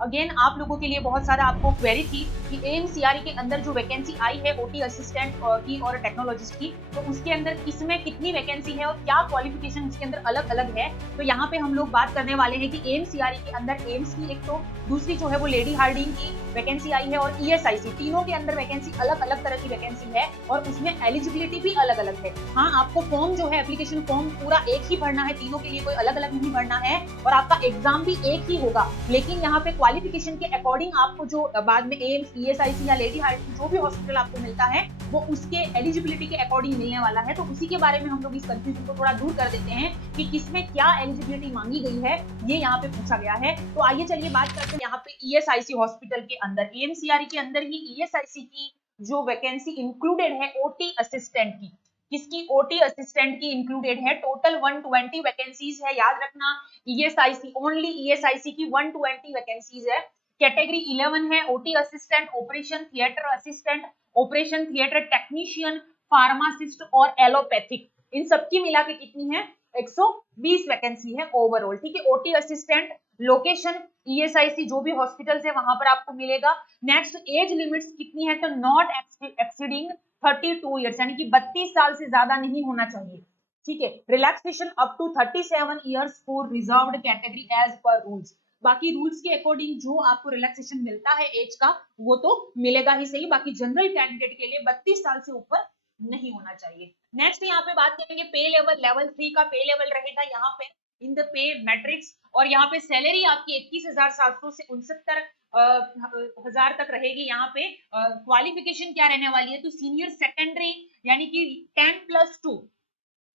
Again आप लोगों के लिए बहुत सारा आपको क्वेरी थी कि एएमसीआरई के अंदर जो वैकेंसी आई है ओटी असिस्टेंट की और टेक्नोलॉजिस्ट की, तो उसके अंदर किसमें कितनी वैकेंसी है और क्या क्वालिफिकेशन उसके अंदर अलग अलग है। तो यहाँ पे हम लोग बात करने वाले हैं कि एएमसीआरई के अंदर एम्स की एक, तो दूसरी जो है वो लेडी हार्डिंग की वैकेंसी आई है, और ईएसआईसी, तीनों के अंदर वैकेंसी अलग अलग तरह की वैकेंसी है और उसमें एलिजिबिलिटी भी अलग अलग है। हाँ, आपको फॉर्म जो है एप्लीकेशन फॉर्म पूरा एक ही भरना है, तीनों के लिए कोई अलग अलग नहीं भरना है, और आपका एग्जाम भी एक ही होगा। लेकिन यहाँ पे क्वालिफिकेशन के अकॉर्डिंग आपको जो बाद में एम्स, ईएसआईसी या लेडी हार्ट जो भी हॉस्पिटल आपको मिलता है वो उसके एलिजिबिलिटी के अकॉर्डिंग मिलने वाला है। तो उसी के बारे में हम लोग इस कंफ्यूजन को थोड़ा दूर कर देते हैं कि किसमें क्या एलिजिबिलिटी मांगी गई है, ये यहाँ पे पूछा गया है। तो आइए चलिए बात करते हैं यहाँ पे ईएसआईसी हॉस्पिटल के अंदर, एएमसीआरई के अंदर ही ईएसआईसी की जो वैकेंसी इंक्लूडेड है ओटी असिस्टेंट की, किसकी, ओटी असिस्टेंट की इंक्लूडेड है। टोटल 120 वैकेंसीज है, याद रखना। ईएसआईसी, ओनली ईएसआईसी की 120 वैकेंसीज है। कैटेगरी 11 है, OT assistant, operation theatre assistant, operation theatre technician, pharmacist और एलोपैथिक, इन सबकी मिला के कितनी है, 120 वैकेंसी है ओवरऑल। ठीक है, ओटी असिस्टेंट लोकेशन ईएसआईसी जो भी हॉस्पिटल है वहां पर आपको मिलेगा। नेक्स्ट, एज लिमिट्स कितनी है, तो नॉट एक्सीडिंग 32 ईयर्स, यानी कि 32 साल से ज्यादा नहीं होना चाहिए। ठीक है, relaxation up to 37 years for reserved category as per rules, बाकी रूल्स के अकॉर्डिंग जो आपको रिलैक्सेशन मिलता है एज का वो तो मिलेगा ही सही, बाकी जनरल कैंडिडेट के लिए 32 साल से ऊपर नहीं होना चाहिए। नेक्स्ट यहाँ पे बात करेंगे पे लेवल, लेवल 3 का पे लेवल रहेगा यहाँ पे इन द पे मैट्रिक्स, और यहाँ पे सैलरी आपकी 21,700 से 69,000 तक रहेगी। यहाँ पे क्वालिफिकेशन क्या रहने वाली है, तो सीनियर सेकेंडरी यानी कि 10+2।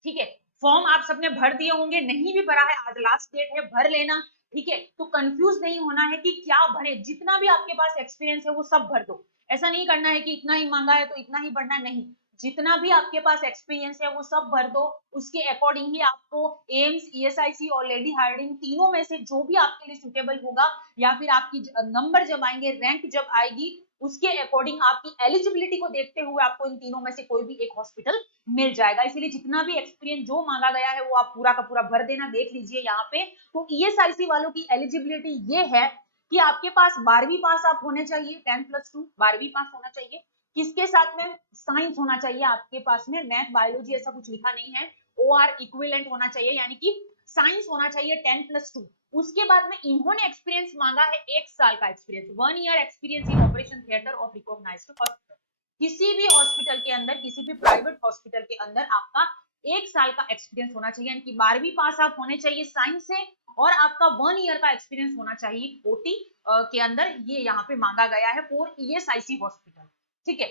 ठीक है, फॉर्म आप सबने भर दिए होंगे, नहीं भी भरा है आज लास्ट डेट है, भर लेना। ठीक है, तो कंफ्यूज नहीं होना है कि क्या भरे, जितना भी आपके पास एक्सपीरियंस है वो सब भर दो। ऐसा नहीं करना है कि इतना ही मांगा है तो इतना ही भरना, नहीं, जितना भी आपके पास एक्सपीरियंस है वो सब भर दो। उसके अकॉर्डिंग ही आपको एम्स, ईएसआईसी और लेडी हार्डिंग तीनों में से जो भी आपके लिए सुटेबल होगा, या फिर आपकी नंबर जब आएंगे, रैंक जब आएगी, उसके अकॉर्डिंग आपकी एलिजिबिलिटी को देखते हुए आपको इन तीनों में से कोई भी एक हॉस्पिटल मिल जाएगा। इसीलिए जितना भी एक्सपीरियंस जो मांगा गया है वो आप पूरा का पूरा भर देना। देख लीजिए यहाँ पे, तो ईएसआईसी वालों की एलिजिबिलिटी ये है कि आपके पास 12वीं पास आप होने चाहिए, 10+2 12वीं पास होना चाहिए। किसके साथ में, साइंस होना चाहिए आपके पास में, मैथ बायोलॉजी ऐसा कुछ लिखा नहीं है, ओआर इक्विवेलेंट होना चाहिए, यानी कि साइंस होना चाहिए 10+2। उसके बाद में इन्होंने एक्सपीरियंस मांगा है 1 साल का experience, 1 year experience in operation theatre of recognised hospital. किसी भी हॉस्पिटल के अंदर, किसी भी प्राइवेट हॉस्पिटल के अंदर आपका 1 साल का एक्सपीरियंस होना चाहिए, यानी कि 12वीं पास आप होने चाहिए साइंस से, और आपका 1 ईयर का एक्सपीरियंस होना चाहिए ओटी के अंदर, ये यहाँ पे मांगा गया है फॉर ईएसआईसी हॉस्पिटल। ठीक है,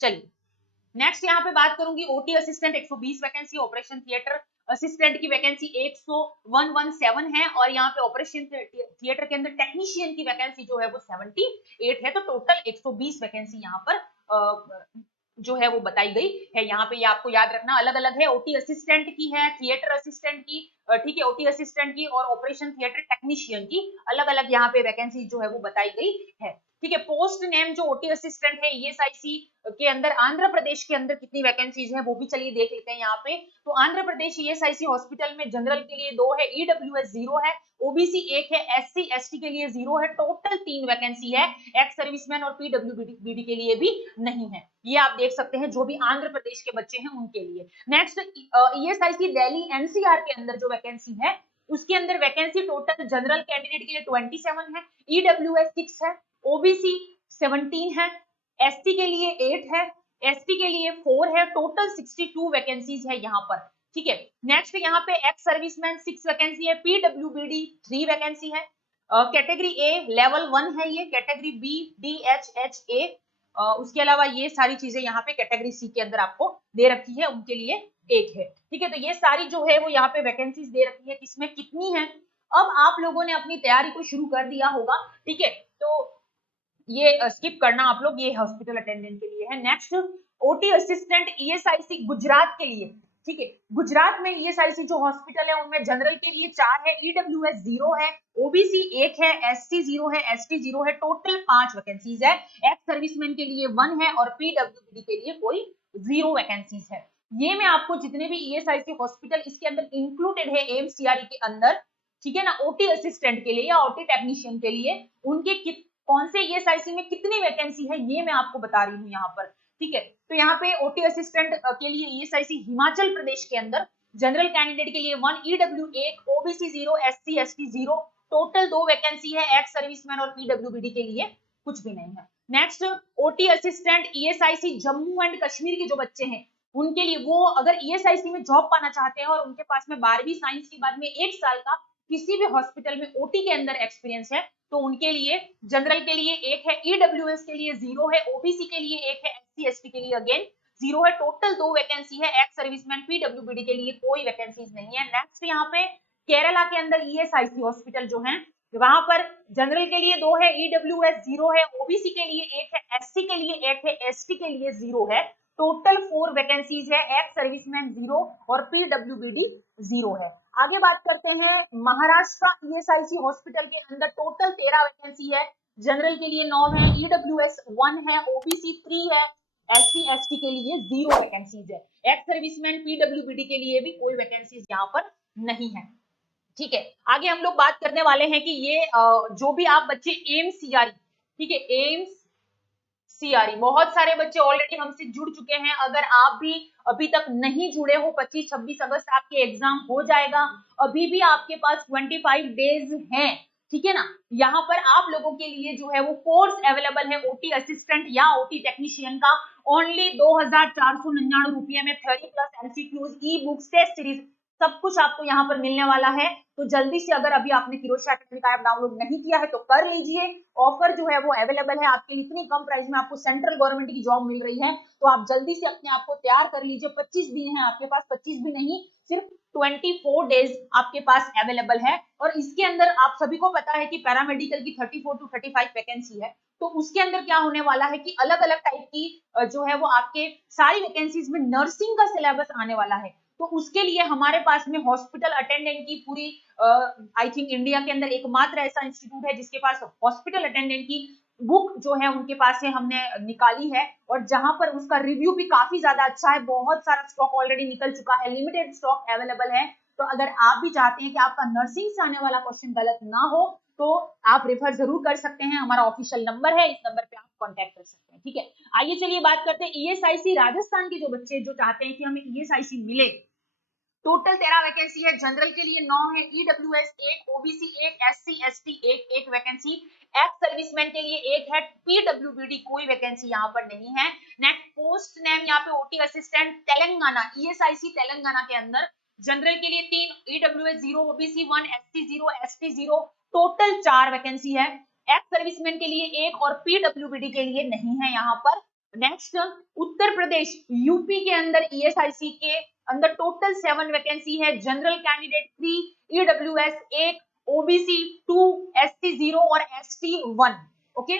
चलिए नेक्स्ट यहाँ पे बात करूंगी, OT assistant 120 vacancy, operation theatre assistant की वैकेंसी 117 है, और यहाँ पे ऑपरेशन थिएटर के अंदर टेक्नीशियन की वैकेंसी जो है वो 78 है। तो टोटल 120 वैकेंसी यहाँ पर जो है वो बताई गई है। यहाँ पे ये आपको याद रखना अलग अलग है, ओटी असिस्टेंट की है, थिएटर असिस्टेंट की, ठीक है, ओटी असिस्टेंट की और ऑपरेशन थिएटर टेक्नीशियन की अलग अलग यहाँ पे वैकेंसी जो है वो बताई गई है। ठीक है, पोस्ट नेम जो ओटी असिस्टेंट है ईएसआईसी के अंदर, आंध्र प्रदेश के अंदर कितनी वैकेंसीज है वो भी चलिए देख लेते हैं यहाँ पे। तो आंध्र प्रदेश ईएसआईसी हॉस्पिटल में जनरल के लिए 2 है, ईडब्ल्यूएस 0 है, ओबीसी 1 है, एससी एसटी के लिए 0 है, टोटल 3 वैकेंसी है। एक्स सर्विसमैन और पीडब्ल्यूबीडी के लिए भी नहीं है, ये आप देख सकते हैं जो भी आंध्र प्रदेश के बच्चे हैं उनके लिए। नेक्स्ट, ईएसआईसी दिल्ली एनसीआर के अंदर जो वैकेंसी है, उसके अंदर वैकेंसी टोटल जनरल कैंडिडेट के लिए 27 है, ईडब्ल्यूएस 6 है, ओबीसी 17 है, एसटी के लिए 8 है, एसटी के लिए 4 है, टोटल 62 वैकेंसीज है यहाँ पर। ठीक है, नेक्स्ट यहाँ पे एक्स सर्विसमैन 6 वैकेंसी है, पीडब्ल्यूबीडी 3 वैकेंसी है, कैटेगरी ए लेवल 1 है ये, category B D H H A, उसके अलावा ये सारी चीजें यहाँ पे कैटेगरी सी के अंदर आपको दे रखी है, उनके लिए 1 है। ठीक है, तो ये सारी जो है वो यहाँ पे वैकेंसीज दे रखी है, किसमें कितनी है। अब आप लोगों ने अपनी तैयारी को शुरू कर दिया होगा, ठीक है, तो ये स्किप करना आप लोग, ये हॉस्पिटल अटेंडेंट के लिए है। Next, OT assistant ESIC Gujarat के लिए। ठीक है, गुजरात में ईएसआईसी जो हॉस्पिटल है उनमें जनरल के लिए 4 है, ईडब्ल्यूएस 0 है, ओबीसी 1 है, एससी 0 है, एसटी 0 है, टोटल 5 वैकेंसीज है। एक्स सर्विसमैन के लिए 1 है और पीडब्ल्यूबीडी के लिए कोई 0 वैकेंसीज है। ये मैं आपको जितने भी ईएसआईसी हॉस्पिटल इसके अंदर इंक्लूडेड है एमसीआरई के अंदर, ठीक है ना, ओटी असिस्टेंट के लिए या ओटी टेक्नीशियन के लिए उनके कौन से ईएसआईसी में कितनी वैकेंसी है ये मैं आपको बता रही हूँ यहाँ पर। ठीक है, तो यहाँ पे ओटी असिस्टेंट के लिए ईएसआईसी हिमाचल प्रदेश के अंदर जनरल कैंडिडेट के लिए 1, EW 1, OBC 0, SC ST 0, total 2 vacancy है, एक्स सर्विसमैन और पीडब्ल्यूबीडी के लिए कुछ भी नहीं है। Next, OT assistant ESIC Jammu and Kashmir के जो बच्चे हैं उनके लिए, वो अगर ईएसआईसी में जॉब पाना चाहते हैं और उनके पास में 12वीं साइंस के बाद में 1 साल का किसी भी हॉस्पिटल में ओटी के अंदर एक्सपीरियंस है, तो उनके लिए जनरल के लिए 1 है, ईडब्ल्यूएस के लिए 0 है, ओबीसी के लिए 1 है, एससी एसटी के लिए अगेन 0 है, टोटल 2 वैकेंसी है, एक्स सर्विसमैन पीडब्ल्यूबीडी के लिए कोई वैकेंसीज नहीं है। नेक्स्ट, यहाँ पे केरला के अंदर ईएसआईसी हॉस्पिटल जो है वहां पर जनरल के लिए 2 है, ईडब्ल्यूएस 0 है, ओबीसी के लिए 1 है, एससी के लिए 1 है, एसटी के लिए 0 है, टोटल 4 वैकेंसीज है, एक्स सर्विसमैन 0 और पीडब्ल्यूबीडी 0 है। आगे बात करते हैं महाराष्ट्र ईएसआईसी हॉस्पिटल के अंदर टोटल 13 वैकेंसी है, जनरल के लिए 9 है, ईडब्ल्यूएस 1 है, ओबीसी 3 है, एससी एसटी के लिए 0 वैकेंसीज है, एक्स सर्विसमैन पीडब्ल्यूबीडी के लिए भी कोई वैकेंसीज यहाँ पर नहीं है। ठीक है, आगे हम लोग बात करने वाले हैं कि ये जो भी आप बच्चे एम्स सीआरई, ठीक है, एम्स सीआरई बहुत सारे बच्चे ऑलरेडी हमसे जुड़ चुके हैं, अगर आप भी अभी तक नहीं जुड़े हो, 25-26 अगस्त आपके एग्जाम हो जाएगा, अभी भी आपके पास 25 डेज हैं, ठीक है ना, यहाँ पर आप लोगों के लिए जो है वो कोर्स अवेलेबल है ओटी असिस्टेंट या ओटी टेक्नीशियन का, ओनली 2499 रुपये में theory plus MCQs, e books, test series सब कुछ आपको यहाँ पर मिलने वाला है। तो जल्दी से अगर अभी आपने किरोशा एकेडमी का ऐप डाउनलोड नहीं किया है तो कर लीजिए, ऑफर जो है वो अवेलेबल है आपके लिए, इतनी कम प्राइस में आपको सेंट्रल गवर्नमेंट की जॉब मिल रही है, तो आप जल्दी से अपने आप को तैयार कर लीजिए। 25 दिन है आपके पास, 25 भी नहीं सिर्फ 24 डेज आपके पास अवेलेबल है, और इसके अंदर आप सभी को पता है कि पैरामेडिकल की 34 to 35 वैकेंसी है, तो उसके अंदर क्या होने वाला है कि अलग अलग टाइप की जो है वो आपके सारी वैकेंसीज में नर्सिंग का सिलेबस आने वाला है, तो उसके लिए हमारे पास में हॉस्पिटल अटेंडेंट की पूरी आई थिंक इंडिया के अंदर एकमात्र ऐसा इंस्टीट्यूट है जिसके पास हॉस्पिटल अटेंडेंट की बुक जो है उनके पास से हमने निकाली है, और जहां पर उसका रिव्यू भी काफी ज्यादा अच्छा है, बहुत सारा स्टॉक ऑलरेडी निकल चुका है, लिमिटेड स्टॉक अवेलेबल है। तो अगर आप भी चाहते हैं कि आपका नर्सिंग से आने वाला क्वेश्चन गलत ना हो तो आप रेफर जरूर कर सकते हैं, हमारा ऑफिशियल नंबर है, इस नंबर पे आप कांटेक्ट कर सकते हैं। ठीक है, आइए चलिए बात करते हैं ईएसआईसी राजस्थान के जो बच्चे जो चाहते हैं कि हमें ईएसआईसी मिले, टोटल 13 वैकेंसी है, जनरल के लिए 9 है, EWS 1, OBC 1, SC ST 1 vacancy, ex serviceman के लिए 1 है, पीडब्ल्यूबीडी कोई वैकेंसी यहाँ पर नहीं है। नेक्स्ट, पोस्ट नेम यहाँ पे OT assistant Telangana, ESIC Telangana के अंदर जनरल के लिए 3, EWS 0, OBC 1, ST 0, ST 0, total 4 vacancy है, एक्स सर्विसमैन के लिए 1 और पीडब्ल्यूबीडी के लिए नहीं है यहाँ पर। नेक्स्ट, उत्तर प्रदेश यूपी के अंदर ईएसआईसी के अंदर टोटल 7 वैकेंसी है, general candidate 3, EWS 1, OBC 2, ST 0 और ST 1। Okay,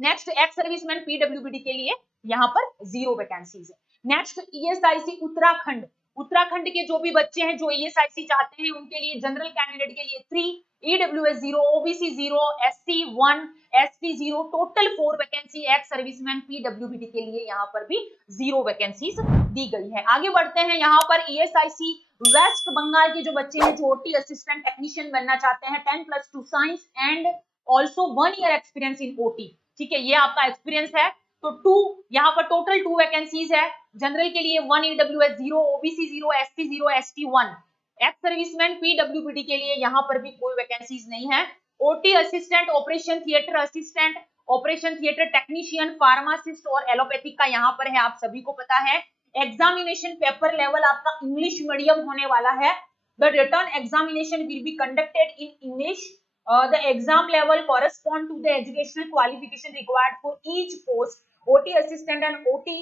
next, ex serviceman PWBD के लिए यहाँ पर 0 वैकेंसीज है। नेक्स्ट, ईएसआईसी उत्तराखंड, उत्तराखंड के जो भी बच्चे हैं जो ईएसआईसी चाहते हैं उनके लिए जनरल कैंडिडेट के लिए 3, EWS 0, OBC 0, SC 1, ST 0, total 4 vacancy, ex serviceman PWBD के लिए यहाँ पर भी 0 वैकेंसीज दी गई है। आगे बढ़ते हैं, यहाँ पर ईएसआईसी वेस्ट बंगाल के जो बच्चे हैं जो ओटी असिस्टेंट टेक्नीशियन बनना चाहते हैं, 10+2 science and also 1 year experience in OT, ठीक है, ये आपका एक्सपीरियंस है, तो 2 यहाँ पर टोटल 2 वैकेंसीज है, जनरल के लिए 1, EWS 0, OBC 0, ST 0, ST 1, ex serviceman PWBD के लिए यहाँ पर भी कोई वैकेंसीज नहीं है। OT assistant, operation theatre assistant, operation theatre technician, pharmacist और एलोपैथिक का यहाँ पर है, आप सभी को पता है। एग्जामिनेशन पेपर लेवल आपका इंग्लिश मीडियम होने वाला है, the return examination will be conducted in English, the exam level correspond to the educational qualification required for each post, OT assistant and OT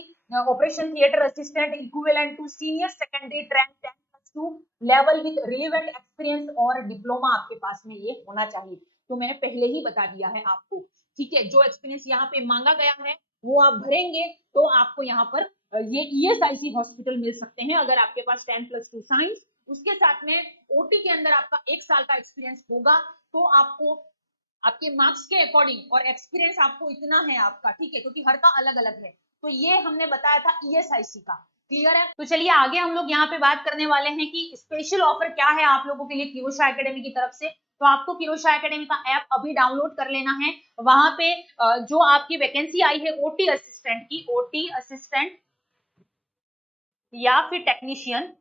operation theater assistant equivalent to senior secondary rank 10+2 level with relevant experience और diploma आपके पास में ये होना चाहिए, तो मैंने पहले ही बता दिया है आपको, ठीक है, जो एक्सपीरियंस यहाँ पे मांगा गया है वो आप भरेंगे तो आपको यहाँ पर ये ईएसआईसी हॉस्पिटल मिल सकते हैं, अगर आपके पास 10+2 साइंस उसके साथ में ओटी के अंदर आपका 1 साल का एक्सपीरियंस होगा, तो आपको आपके मार्क्स के अकॉर्डिंग और एक्सपीरियंस आपको इतना है आपका, ठीक है, क्योंकि हर का अलग अलग है, तो ये हमने बताया था ईएसआईसी का। क्लियर है? तो चलिए आगे हम लोग यहाँ पे बात करने वाले हैं कि स्पेशल ऑफर क्या है आप लोगों के लिए किरोशा एकेडमी की तरफ से। तो आपको किरोशा एकेडमी का ऐप अभी डाउनलोड कर लेना है। वहां पे जो आपकी वैकेंसी आई है ओटी असिस्टेंट की, ओटी असिस्टेंट या फिर टेक्नीशियन,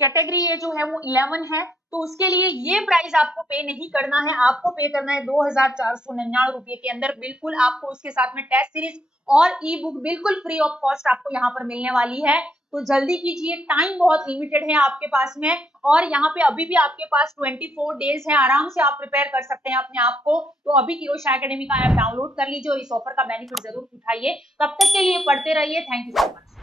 कैटेगरी ये जो है वो 11 है। तो उसके लिए ये प्राइस आपको पे नहीं करना है, आपको पे करना है 2499 रुपए के अंदर। बिल्कुल आपको उसके साथ में टेस्ट सीरीज और ई बुक बिल्कुल फ्री ऑफ कॉस्ट आपको यहाँ पर मिलने वाली है। तो जल्दी कीजिए, टाइम बहुत लिमिटेड है आपके पास में, और यहाँ पे अभी भी आपके पास 24 डेज है, आराम से आप प्रिपेयर कर सकते हैं अपने आप को। तो अभी किरोशा एकेडमी का ऐप डाउनलोड कर लीजिए और इस ऑफर का बेनिफिट जरूर उठाइए। तब तक के लिए पढ़ते रहिए। Thank you so much.